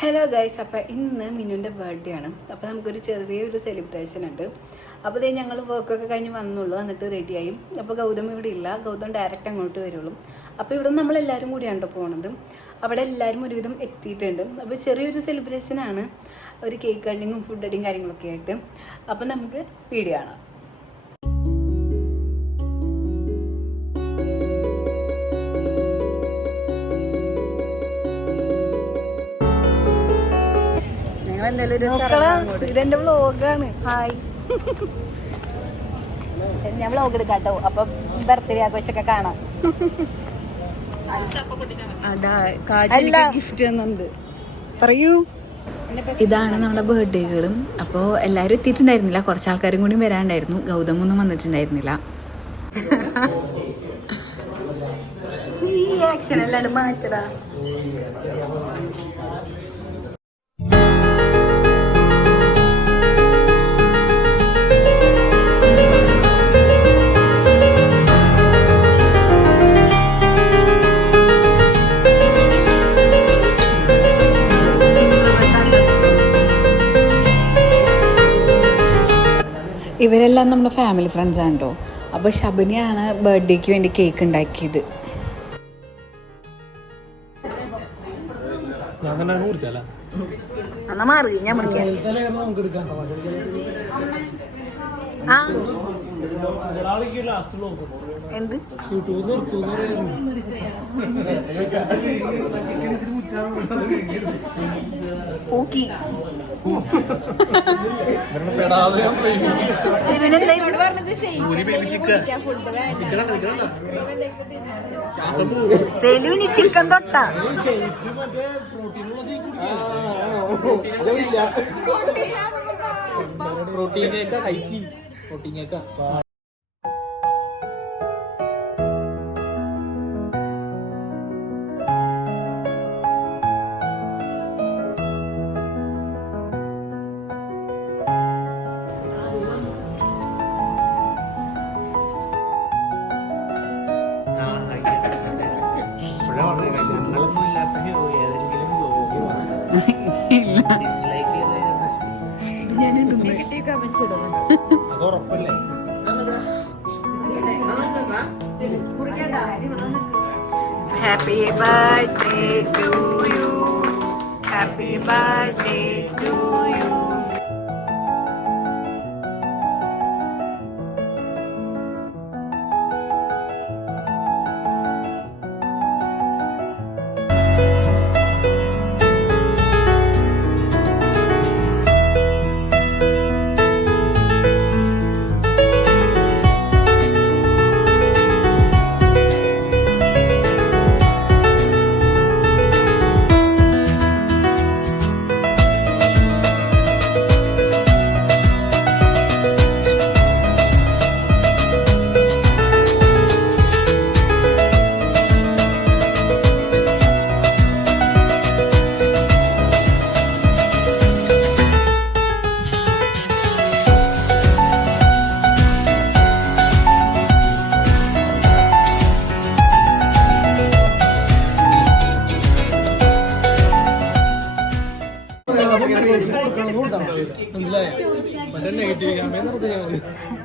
Hello guys, അപ്പോൾ ഇന്ന് മിന്നുവിൻ്റെ birthday ആണ്. അപ്പോൾ നമുക്കൊരു ചെറിയൊരു സെലിബ്രേഷൻ ഉണ്ട്. അപ്പോൾ ഇതേ ഞങ്ങൾ വർക്കൊക്കെ കഴിഞ്ഞ് വന്നുള്ളൂ, എന്നിട്ട് റെഡിയായി. അപ്പോൾ ഗൗതം ഇവിടെ ഇല്ല, ഗൗതം ഡയറക്റ്റ് അങ്ങോട്ട് വരുള്ളൂ. അപ്പോൾ ഇവിടെ നമ്മളെല്ലാവരും കൂടിയാണ് പോണത്. അവിടെ എല്ലാവരും ഒരുവിധം എത്തിയിട്ടുണ്ട്. അപ്പോൾ ചെറിയൊരു സെലിബ്രേഷനാണ്, ഒരു കേക്ക് കട്ടിങ്ങും ഫുഡ് അടിയും കാര്യങ്ങളൊക്കെ ആയിട്ട്. അപ്പോൾ നമുക്ക് വീഡിയോ കാണാം. ഇതെന്റെ വ്ളോഗാണ്. ഹായ്, ഞാൻ വ്ളോഗ് എടുക്കാട്ടോ. അപ്പൊ ബർത്ത്ഡേ ആഘോഷമൊക്കെ കാണാം. ഗിഫ്റ്റ് തന്നുണ്ട്. പറയൂ. ഇതാണ് നമ്മുടെ ബർത്ത്ഡേകളും. അപ്പോൾ എല്ലാവരും എത്തിയിട്ടുണ്ടായിരുന്നില്ല, കുറച്ച് ആൾക്കാരും കൂടി വരാണ്ടായിരുന്നു. ഗൗതം ഒന്നും വന്നിട്ടുണ്ടായിരുന്നില്ല. ഈ ആക്ഷൻ അല്ലാണ്ട് മാറ്റടാ. ഇവരെല്ലാം നമ്മുടെ ഫാമിലി ഫ്രണ്ട്സ് ആണ് കേട്ടോ. അപ്പോൾ ഷബിനിയാണ് ബർത്ത്ഡേക്ക് വേണ്ടി കേക്ക് ഉണ്ടാക്കിയത്. എന്ത് ഓക്കി തെലുവിന് ചിക്കൻ തൊട്ട പ്രോട്ടീനൊക്കെ കഴിക്കും. പ്രോട്ടീനൊക്കെ Happy birthday to you. Happy birthday to you.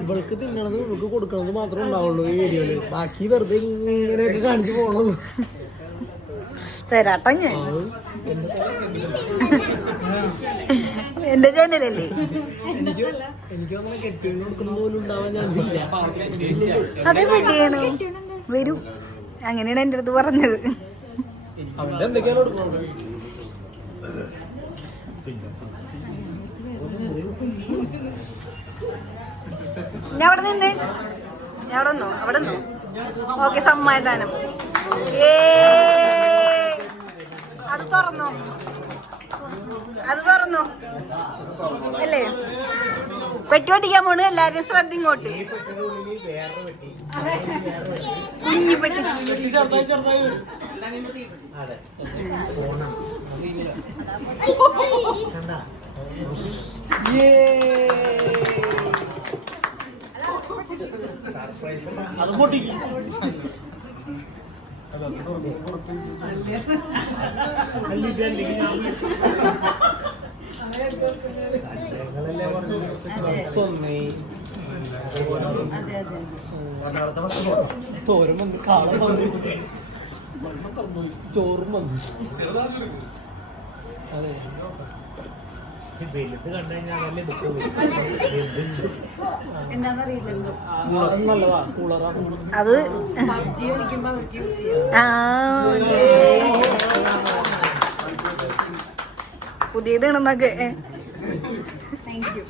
ഇവൾക്ക് തിന്നണത് ഇവൾക്ക് കൊടുക്കണത് മാത്രമേ ഉണ്ടാവുള്ളൂ ഈ വീഡിയോയില്. ബാക്കി വെറുതെ ഇങ്ങനെയൊക്കെ കാണിച്ചു പോണത്. തരാട്ട ഞാൻ എന്റെ ചാനലല്ലേ. എനിക്ക് അങ്ങനെ കെട്ടി കൊടുക്കുന്ന പോലും ഉണ്ടാവാൻ ചാൻസ് ഇല്ല. അതെ, വെടിയാണ് വരും. അങ്ങനെയാണ് എന്റെ അടുത്ത് പറഞ്ഞത്. അവന്റെ എന്തൊക്കെയാണ് കൊടുക്കുന്നത്? ഞാൻ അവിടെ നിന്ന് ഞാൻ അവിടെ നിന്നോ അവിടെ നിന്നോ. ഓക്കെ, സമ്മാനദാനം. അത് തുറന്നു, അത് തുറന്നു അല്ലേ? പെട്ടി പൊട്ടിക്കാൻ പോണ്. എല്ലാരും ശ്രദ്ധ ഇങ്ങോട്ട്. കുഞ്ഞി പെട്ടി. അത് പൊട്ടിക്ക്. തോരും വന്ന് കാളം വന്നു ചോറും വന്നു അതെ എന്താന്നറിയില്ലല്ലോ നല്ലതാ കൂളറാ അത് പബ്ജി കളിക്കുമ്പോ യൂസ് ചെയ്യാം. പുതിയതാണെന്നൊക്കെ. Thank you.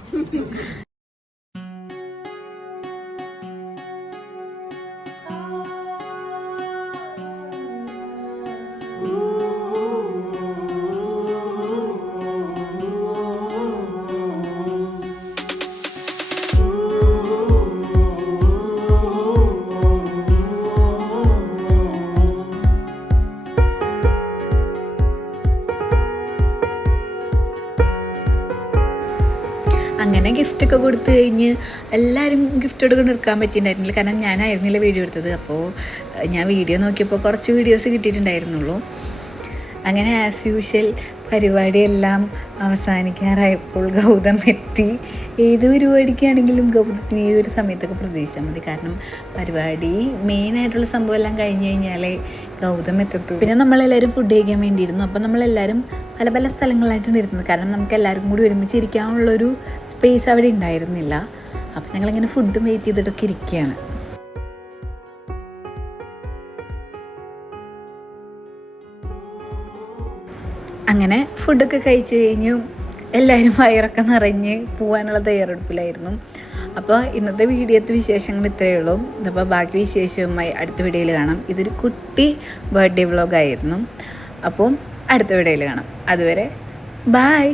അങ്ങനെ ഗിഫ്റ്റൊക്കെ കൊടുത്തു കഴിഞ്ഞ് എല്ലാവരും ഗിഫ്റ്റ് എടുക്കൊണ്ട് എടുക്കാൻ പറ്റിയിട്ടുണ്ടായിരുന്നില്ല, കാരണം ഞാനായിരുന്നില്ല വീഡിയോ എടുത്തത്. അപ്പോൾ ഞാൻ വീഡിയോ നോക്കിയപ്പോൾ കുറച്ച് വീഡിയോസ് കിട്ടിയിട്ടുണ്ടായിരുന്നുള്ളൂ. അങ്ങനെ ആസ് യൂഷ്വൽ പരിപാടിയെല്ലാം അവസാനിക്കാറായപ്പോൾ ഗൗതം എത്തി. ഏത് പരിപാടിക്കാണെങ്കിലും ഗൗതത്തിന് ഈ ഒരു സമയത്തൊക്കെ പ്രതീക്ഷിച്ചാൽ മതി, കാരണം പരിപാടി മെയിനായിട്ടുള്ള സംഭവം എല്ലാം കഴിഞ്ഞ് കഴിഞ്ഞാലേ ഗൗതം എത്തത്തു. പിന്നെ നമ്മളെല്ലാവരും ഫുഡ് കഴിക്കാൻ വേണ്ടിയിരുന്നു. അപ്പം നമ്മളെല്ലാവരും പല പല സ്ഥലങ്ങളായിട്ടാണ് ഇരുന്നത്, കാരണം നമുക്ക് എല്ലാവർക്കും കൂടി ഒരുമിച്ച് ഇരിക്കാനുള്ളൊരു സ്പേസ് അവിടെ ഉണ്ടായിരുന്നില്ല. അപ്പം ഞങ്ങളിങ്ങനെ ഫുഡും വെയിറ്റ് ചെയ്തിട്ടൊക്കെ ഇരിക്കുകയാണ്. അങ്ങനെ ഫുഡൊക്കെ കഴിച്ച് കഴിഞ്ഞു. എല്ലാവരും വയറൊക്കെ നിറഞ്ഞ് പോകാനുള്ള തയ്യാറെടുപ്പിലായിരുന്നു. അപ്പോൾ ഇന്നത്തെ വീഡിയോത്തെ വിശേഷങ്ങൾ ഇത്രയേ ഉള്ളൂ. അപ്പോൾ ബാക്കി വിശേഷവുമായി അടുത്ത വീഡിയോയിൽ കാണാം. ഇതൊരു കുട്ടി ബർത്ത്ഡേ വ്ളോഗായിരുന്നു. അപ്പോൾ അടുത്ത വീഡിയോയിൽ കാണാം. അതുവരെ ബായ്.